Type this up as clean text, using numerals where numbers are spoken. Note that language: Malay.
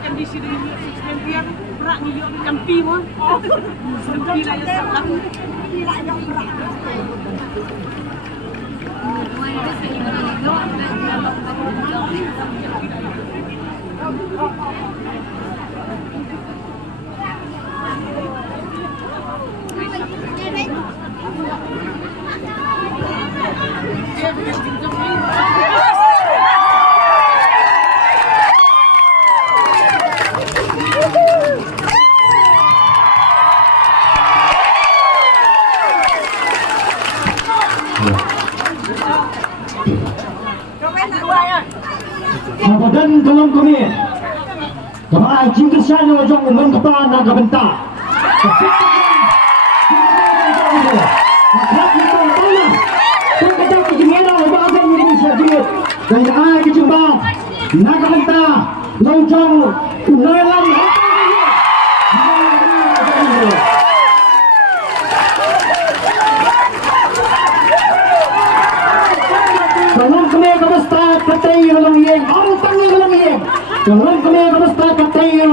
Yang di sini dia berak ni campi mah. Campi lah yang tak. Bila yang berak. Dan dalam kami jemaah jingkisan yang jauh mengapa nak bentar. Maklum kita tahu. Kita kejadian bahasa Indonesia juga. Dan ai kejembang nak bentar. Lojong unalan. Dalam kami kamusta katay yang yang ang tangi lang yang. Dalam kami kamusta katay yang